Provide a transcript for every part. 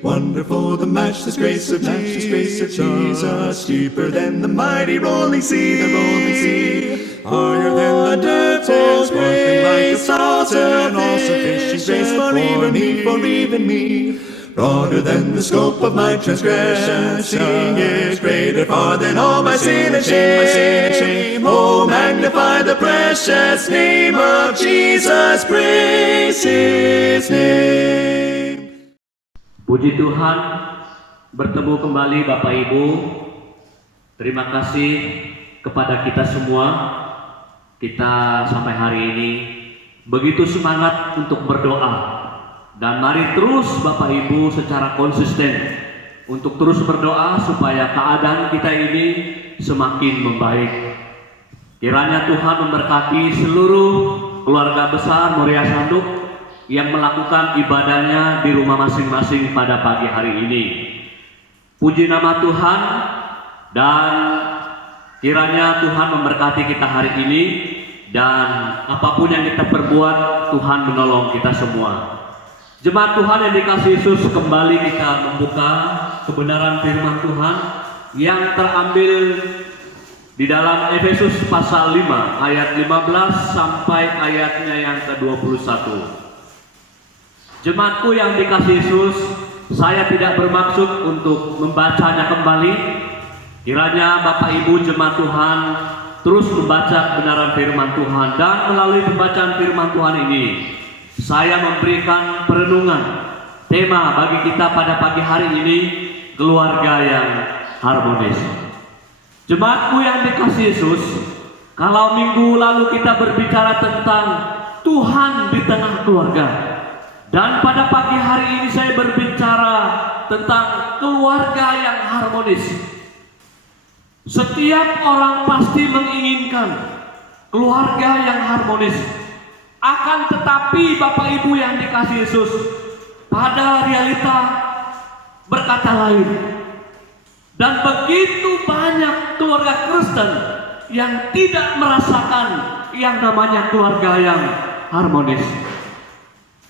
Wonderful the matchless grace of Jesus, deeper than the mighty rolling sea, higher than the depths, sparkling like a fountain, also fishing grace for even me. Broader than the scope of my transgression, seeing is greater far than all my sin and shame. Oh, magnify the precious name of Jesus, praise His name. Puji Tuhan, bertemu kembali Bapak Ibu. Terima kasih kepada kita semua. Kita sampai hari ini begitu semangat untuk berdoa. Dan mari terus Bapak Ibu secara konsisten untuk terus berdoa supaya keadaan kita ini semakin membaik. Kiranya Tuhan memberkati seluruh keluarga besar Moria Sanduk yang melakukan ibadahnya di rumah masing-masing pada pagi hari ini. Puji nama Tuhan, dan kiranya Tuhan memberkati kita hari ini, dan apapun yang kita perbuat, Tuhan menolong kita semua. Jemaat Tuhan yang dikasihi Yesus, kembali kita membuka kebenaran firman Tuhan yang terambil di dalam Efesus pasal 5 ayat 15 sampai ayatnya yang ke-21. Jemaatku yang dikasihi Yesus, saya tidak bermaksud untuk membacanya kembali. Kiranya Bapak Ibu jemaat Tuhan terus membaca kebenaran firman Tuhan, dan melalui pembacaan firman Tuhan ini saya memberikan perenungan tema bagi kita pada pagi hari ini, keluarga yang harmonis. Jemaatku yang dikasihi Yesus, kalau minggu lalu kita berbicara tentang Tuhan di tengah keluarga, dan pada pagi hari ini saya berbicara tentang keluarga yang harmonis. Setiap orang pasti menginginkan keluarga yang harmonis. Akan tetapi Bapak Ibu yang dikasihi Yesus, pada realita berkata lain. Dan begitu banyak keluarga Kristen yang tidak merasakan yang namanya keluarga yang harmonis.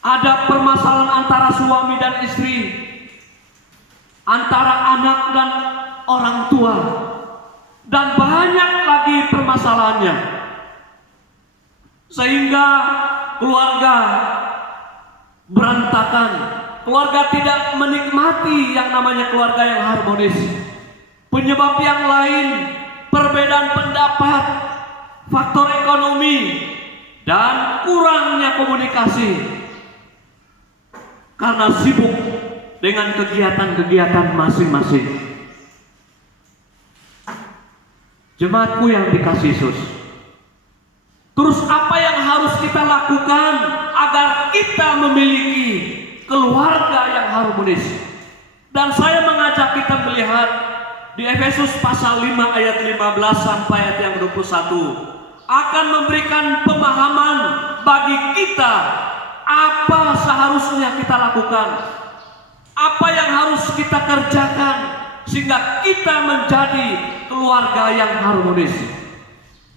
Ada permasalahan antara suami dan istri, antara anak dan orang tua, dan banyak lagi permasalahannya, sehingga keluarga berantakan. Keluarga tidak menikmati yang namanya keluarga yang harmonis. Penyebab yang lain, perbedaan pendapat, faktor ekonomi, dan kurangnya komunikasi karena sibuk dengan kegiatan-kegiatan masing-masing. Jemaatku yang dikasihi Yesus, terus apa yang harus kita lakukan agar kita memiliki keluarga yang harmonis? Dan saya mengajak kita melihat di Efesus pasal 5 ayat 15 sampai ayat yang 21 akan memberikan pemahaman bagi kita apa seharusnya kita lakukan, apa yang harus kita kerjakan sehingga kita menjadi keluarga yang harmonis.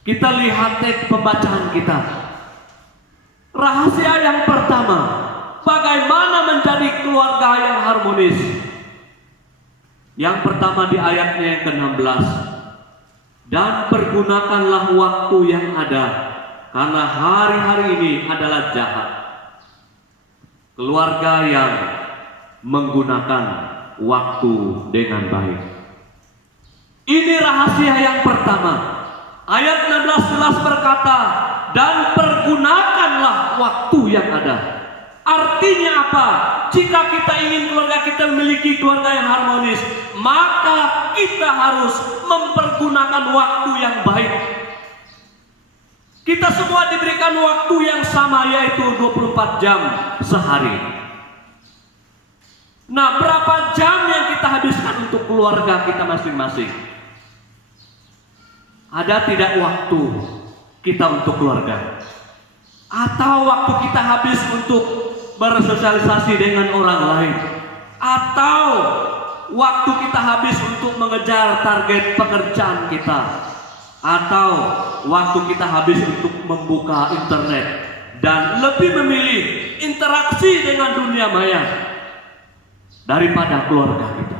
Kita lihat teks pembacaan kita. Rahasia yang pertama, bagaimana menjadi keluarga yang harmonis? Yang pertama di ayatnya yang ke-16. Dan pergunakanlah waktu yang ada, karena hari-hari ini adalah jahat. Keluarga yang menggunakan waktu dengan baik. Ini rahasia yang pertama. Ayat 16 jelas berkata, dan pergunakanlah waktu yang ada. Artinya apa? Jika kita ingin keluarga kita memiliki keluarga yang harmonis, maka kita harus mempergunakan waktu yang baik. Kita semua diberikan waktu yang sama, yaitu 24 jam sehari. Nah, berapa jam yang kita habiskan untuk keluarga kita masing-masing? Ada tidak waktu kita untuk keluarga? Atau waktu kita habis untuk bersosialisasi dengan orang lain? Atau waktu kita habis untuk mengejar target pekerjaan kita? Atau waktu kita habis untuk membuka internet dan lebih memilih interaksi dengan dunia maya? daripada keluarga kita.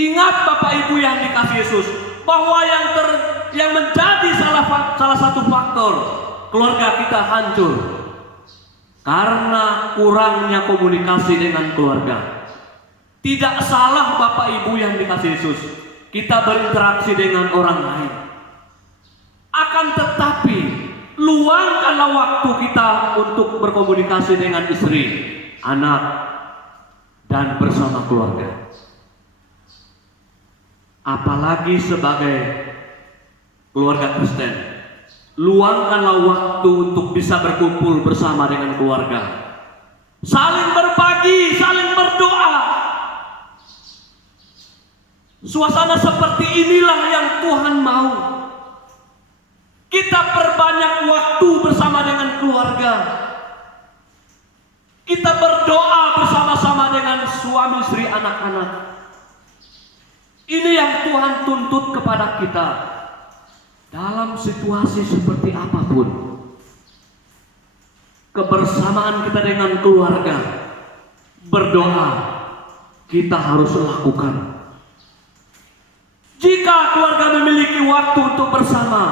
Ingat Bapak Ibu yang dikasihi Yesus, bahwa yang menjadi salah satu faktor keluarga kita hancur karena kurangnya komunikasi dengan keluarga. Tidak salah Bapak Ibu yang dikasihi Yesus, kita berinteraksi dengan orang lain. Akan tetapi, luangkanlah waktu kita untuk berkomunikasi dengan istri, anak, dan bersama keluarga. Apalagi sebagai keluarga Kristen, luangkanlah waktu untuk bisa berkumpul bersama dengan keluarga, saling berbagi, saling berdoa. Suasana seperti inilah yang Tuhan mau. Kita perbanyak waktu bersama dengan keluarga. Kita berdoa bersama-sama dengan suami, istri, anak-anak. Ini yang Tuhan tuntut kepada kita. Dalam situasi seperti apapun, kebersamaan kita dengan keluarga, berdoa, kita harus lakukan. Jika keluarga memiliki waktu untuk bersama,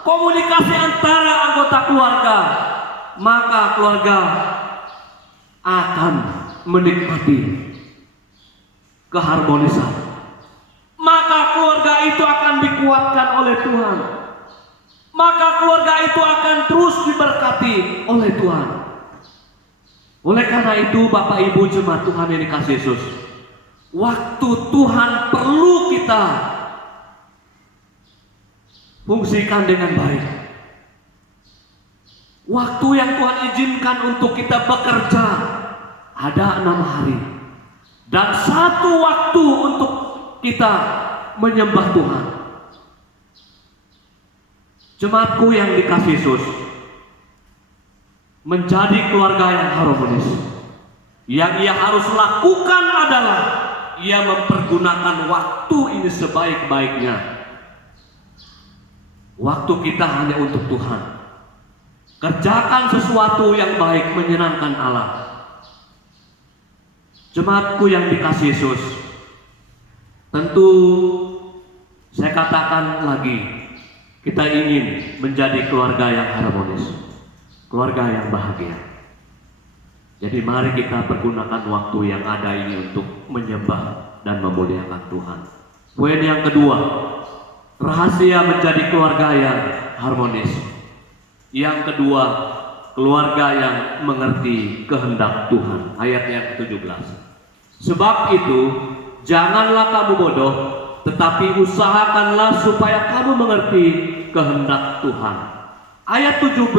komunikasi antara anggota keluarga, maka keluarga akan menikmati keharmonisan. Maka keluarga itu akan dikuatkan oleh Tuhan. Maka keluarga itu akan terus diberkati oleh Tuhan. Oleh karena itu Bapak Ibu jemaat Tuhan yang dikasihi Yesus, waktu Tuhan perlu kita fungsikan dengan baik. Waktu yang Tuhan izinkan untuk kita bekerja ada 6 hari. Dan 1 waktu untuk kita menyembah Tuhan. Jemaatku yang dikasihi Yesus, menjadi keluarga yang harmonis, yang ia harus lakukan adalah ia mempergunakan waktu ini sebaik-baiknya. Waktu kita hanya untuk Tuhan. Kerjakan sesuatu yang baik menyenangkan Allah. Jemaatku yang dikasihi Yesus, tentu saya katakan lagi, kita ingin menjadi keluarga yang harmonis, keluarga yang bahagia. Jadi mari kita pergunakan waktu yang ada ini untuk menyembah dan memuliakan Tuhan. Poin yang kedua, rahasia menjadi keluarga yang harmonis. Yang kedua, keluarga yang mengerti kehendak Tuhan. Ayat yang ke-17. Sebab itu, janganlah kamu bodoh, tetapi usahakanlah supaya kamu mengerti kehendak Tuhan. Ayat 17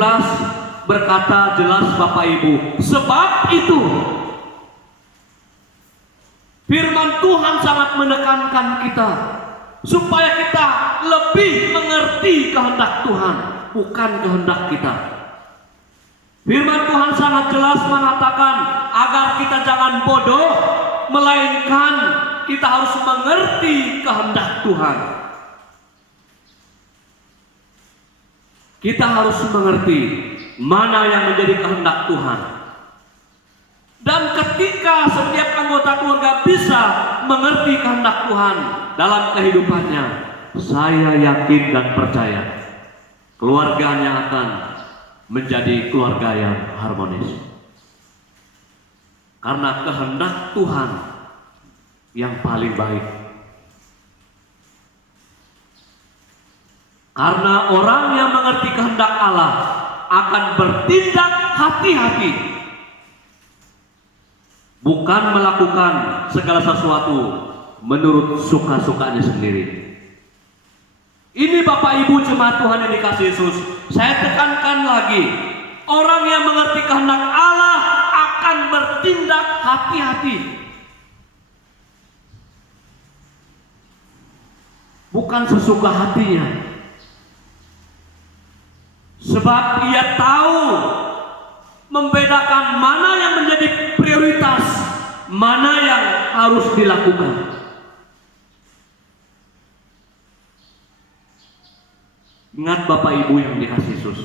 berkata jelas Bapak Ibu, sebab itu firman Tuhan sangat menekankan kita supaya kita lebih mengerti kehendak Tuhan, bukan kehendak kita. Firman Tuhan sangat jelas mengatakan agar kita jangan bodoh, melainkan kita harus mengerti kehendak Tuhan. Kita harus mengerti mana yang menjadi kehendak Tuhan. Dan ketika setiap anggota keluarga bisa mengerti kehendak Tuhan dalam kehidupannya, saya yakin dan percaya keluarganya akan menjadi keluarga yang harmonis. Karena kehendak Tuhan yang paling baik. Karena orang yang mengerti kehendak Allah akan bertindak hati-hati, bukan melakukan segala sesuatu menurut suka-sukanya sendiri. Ini Bapak Ibu jemaat Tuhan yang dikasihi Yesus, saya tekankan lagi, orang yang mengerti kehendak Allah akan bertindak hati-hati, bukan sesuka hatinya. Sebab ia tahu membedakan mana yang menjadi prioritas, mana yang harus dilakukan. Ingat Bapak Ibu yang dikasihi Yesus,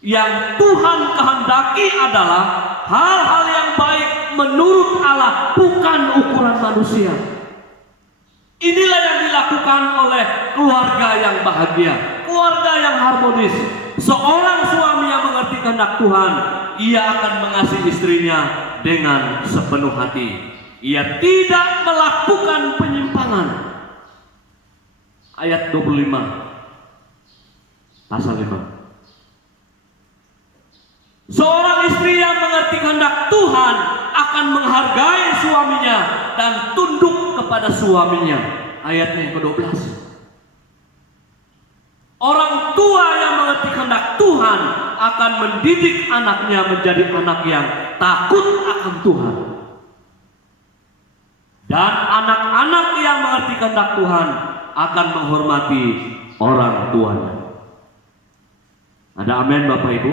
yang Tuhan kehendaki adalah hal-hal yang baik menurut Allah, bukan ukuran manusia. Inilah yang dilakukan oleh keluarga yang bahagia, keluarga yang harmonis. Seorang suami yang mengerti kehendak Tuhan, ia akan mengasihi istrinya dengan sepenuh hati. Ia tidak melakukan penyimpangan. Ayat 25 pasal 5. Seorang istri yang mengerti kehendak Tuhan akan menghargai suaminya dan tunduk kepada suaminya. Ayatnya yang ke-12. Orang tua yang mengerti kehendak Tuhan akan mendidik anaknya menjadi anak yang takut akan Tuhan. Dan anak-anak yang mengerti kehendak Tuhan akan menghormati orang tuanya. Ada amin Bapak Ibu?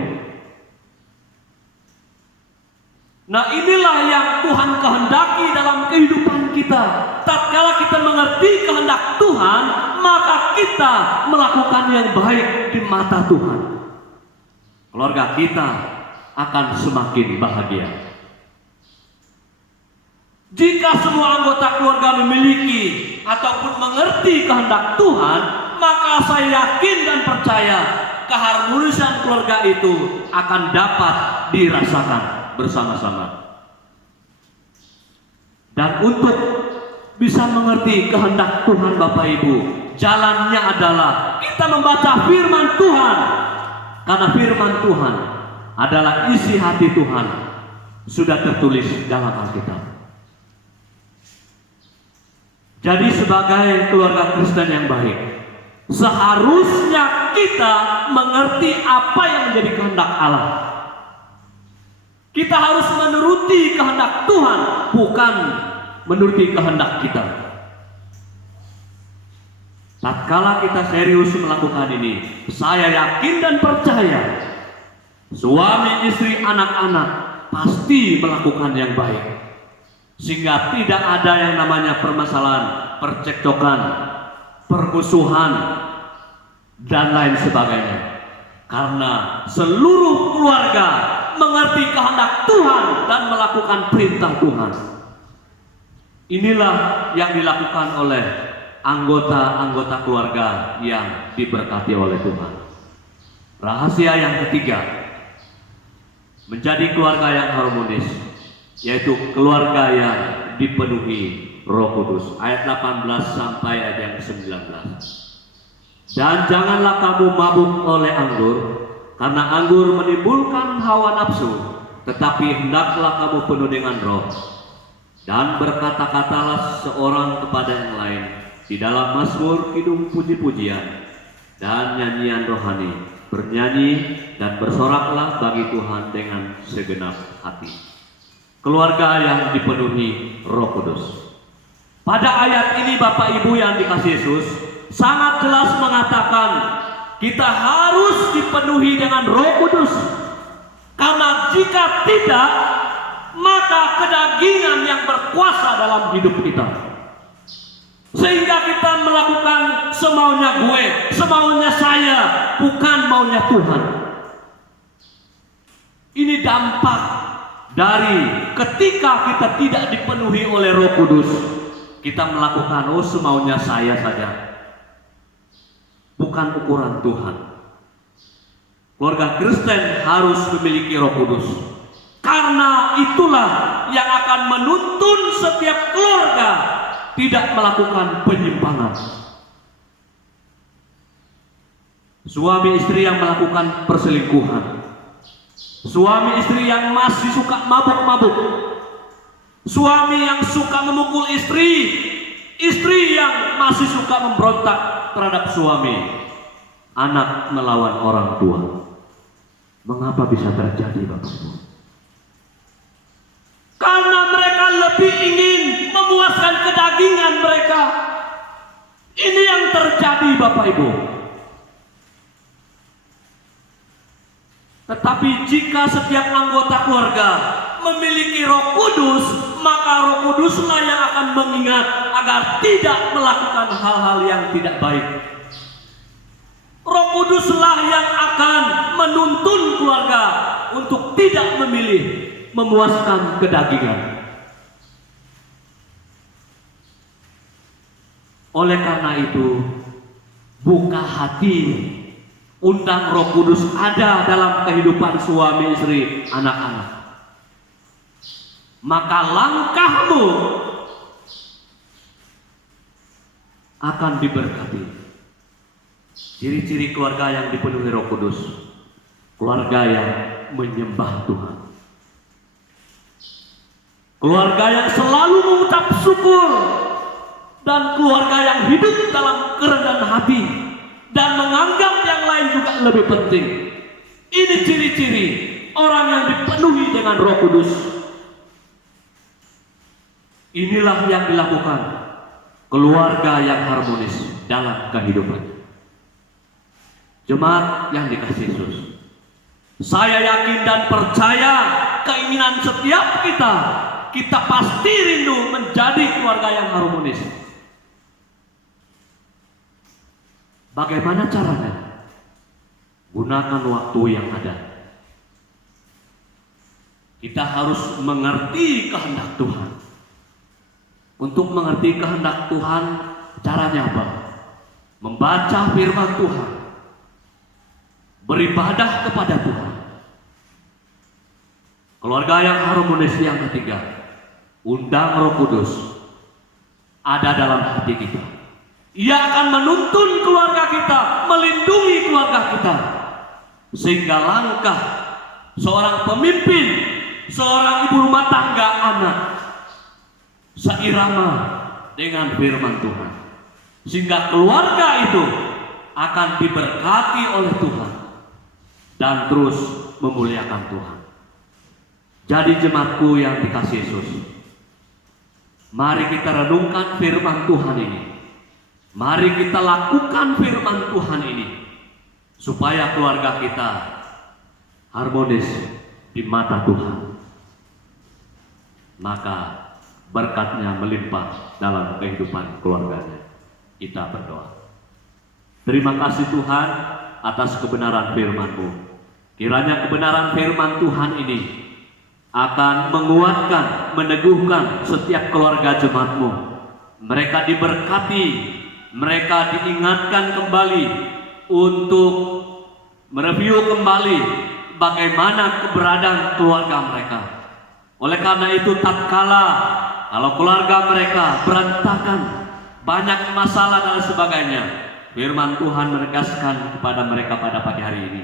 Nah, inilah yang Tuhan kehendaki dalam kehidupan kita. Tatkala kita mengerti kehendak Tuhan, maka kita melakukan yang baik di mata Tuhan. Keluarga kita akan semakin bahagia. Jika semua anggota keluarga memiliki ataupun mengerti kehendak Tuhan, maka saya yakin dan percaya keharmonisan keluarga itu akan dapat dirasakan bersama-sama. Dan untuk bisa mengerti kehendak Tuhan Bapak Ibu, jalannya adalah kita membaca firman Tuhan. Karena firman Tuhan adalah isi hati Tuhan, sudah tertulis dalam Alkitab. Jadi sebagai keluarga Kristen yang baik, seharusnya kita mengerti apa yang menjadi kehendak Allah. Kita harus menuruti kehendak Tuhan, bukan menuruti kehendak kita. Tatkala kita serius melakukan ini, saya yakin dan percaya suami, istri, anak-anak pasti melakukan yang baik. Sehingga tidak ada yang namanya permasalahan, percekcokan, permusuhan, dan lain sebagainya. Karena seluruh keluarga mengerti kehendak Tuhan dan melakukan perintah Tuhan. Inilah yang dilakukan oleh anggota-anggota keluarga yang diberkati oleh Tuhan. Rahasia yang ketiga, menjadi keluarga yang harmonis, yaitu keluarga yang dipenuhi Roh Kudus. Ayat 18 sampai ayat yang ke-19. Dan janganlah kamu mabuk oleh anggur, karena anggur menimbulkan hawa nafsu, tetapi hendaklah kamu penuh dengan roh. Dan berkata-katalah seorang kepada yang lain di dalam mazmur, kidung, puji-pujian, dan nyanyian rohani. Bernyanyi dan bersoraklah bagi Tuhan dengan segenap hati. Keluarga yang dipenuhi Roh Kudus. Pada ayat ini Bapak Ibu yang dikasihi Yesus sangat jelas mengatakan kita harus dipenuhi dengan Roh Kudus. Karena jika tidak, maka kedagingan yang berkuasa dalam hidup kita. Sehingga kita melakukan semaunya gue, semaunya saya, bukan maunya Tuhan. Ini dampak dari ketika kita tidak dipenuhi oleh Roh Kudus, kita melakukan semaunya saya saja, bukan ukuran Tuhan. Keluarga Kristen harus memiliki Roh Kudus, karena itulah yang akan menuntun setiap keluarga tidak melakukan penyimpangan. Suami istri yang melakukan perselingkuhan, suami istri yang masih suka mabuk-mabuk, suami yang suka memukul istri, istri yang masih suka memberontak terhadap suami, anak melawan orang tua. Mengapa bisa terjadi, Bapak Ibu? Karena mereka lebih ingin memuaskan kedagingan mereka. Ini yang terjadi, Bapak Ibu. Tetapi jika setiap anggota keluarga memiliki Roh Kudus, maka Roh Kuduslah yang akan mengingat agar tidak melakukan hal-hal yang tidak baik. Roh Kuduslah yang akan menuntun keluarga untuk tidak memilih memuaskan kedagingan. Oleh karena itu, buka hati, undang Roh Kudus ada dalam kehidupan suami istri, anak-anak. Maka langkahmu akan diberkati. Ciri-ciri keluarga yang dipenuhi Roh Kudus, keluarga yang menyembah Tuhan, keluarga yang selalu mengucap syukur, dan keluarga yang hidup dalam kerendahan hati dan menganggap yang lain juga lebih penting. Ini ciri-ciri orang yang dipenuhi dengan Roh Kudus. Inilah yang dilakukan keluarga yang harmonis dalam kehidupan. Jemaat yang dikasihi Yesus, saya yakin dan percaya keinginan setiap kita pasti rindu menjadi keluarga yang harmonis. Bagaimana caranya? Gunakan waktu yang ada. Kita harus mengerti kehendak Tuhan. Untuk mengerti kehendak Tuhan, caranya apa? Membaca firman Tuhan, beribadah kepada Tuhan. Keluarga yang harmonis yang ketiga, undang Roh Kudus ada dalam hati kita. Ia akan menuntun keluarga kita, melindungi keluarga kita, sehingga langkah seorang pemimpin, seorang ibu rumah tangga, anak seirama dengan firman Tuhan, sehingga keluarga itu akan diberkati oleh Tuhan dan terus memuliakan Tuhan. Jadi jemaatku yang dikasihi Yesus, mari kita renungkan firman Tuhan ini. Mari kita lakukan firman Tuhan ini supaya keluarga kita harmonis di mata Tuhan. Maka berkatnya melimpah dalam kehidupan keluarganya. Kita berdoa. Terima kasih Tuhan atas kebenaran firman-Mu. Kiranya kebenaran firman Tuhan ini akan menguatkan, meneguhkan setiap keluarga jemaat-Mu. Mereka diberkati, mereka diingatkan kembali untuk mereview kembali bagaimana keberadaan keluarga mereka. Oleh karena itu, tatkala kalau keluarga mereka berantakan, banyak masalah dan sebagainya, firman Tuhan menegaskan kepada mereka pada pagi hari ini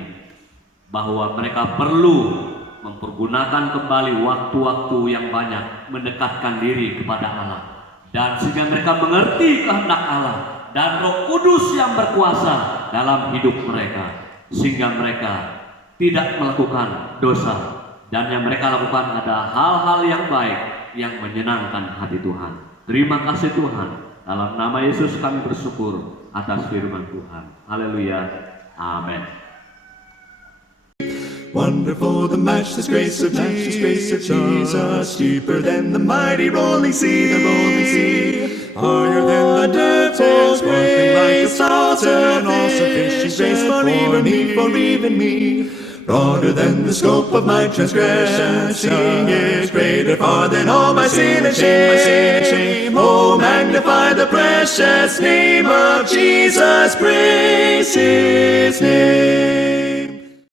bahwa mereka perlu mempergunakan kembali waktu-waktu yang banyak mendekatkan diri kepada Allah, dan sehingga mereka mengerti kehendak Allah dan Roh Kudus yang berkuasa dalam hidup mereka, sehingga mereka tidak melakukan dosa, dan yang mereka lakukan adalah hal-hal yang baik yang menyenangkan hati Tuhan. Terima kasih Tuhan. Dalam nama Yesus kami bersyukur atas firman Tuhan. Haleluya. Amin. Wonderful the matchless grace of Jesus, deeper than the mighty rolling sea, higher than the depths, sparkling like a fountain, all sufficient grace for even me. Broader than the scope of my transgression, seeing is greater far than all my sin and shame. Oh, magnify the precious name of Jesus, praise His name.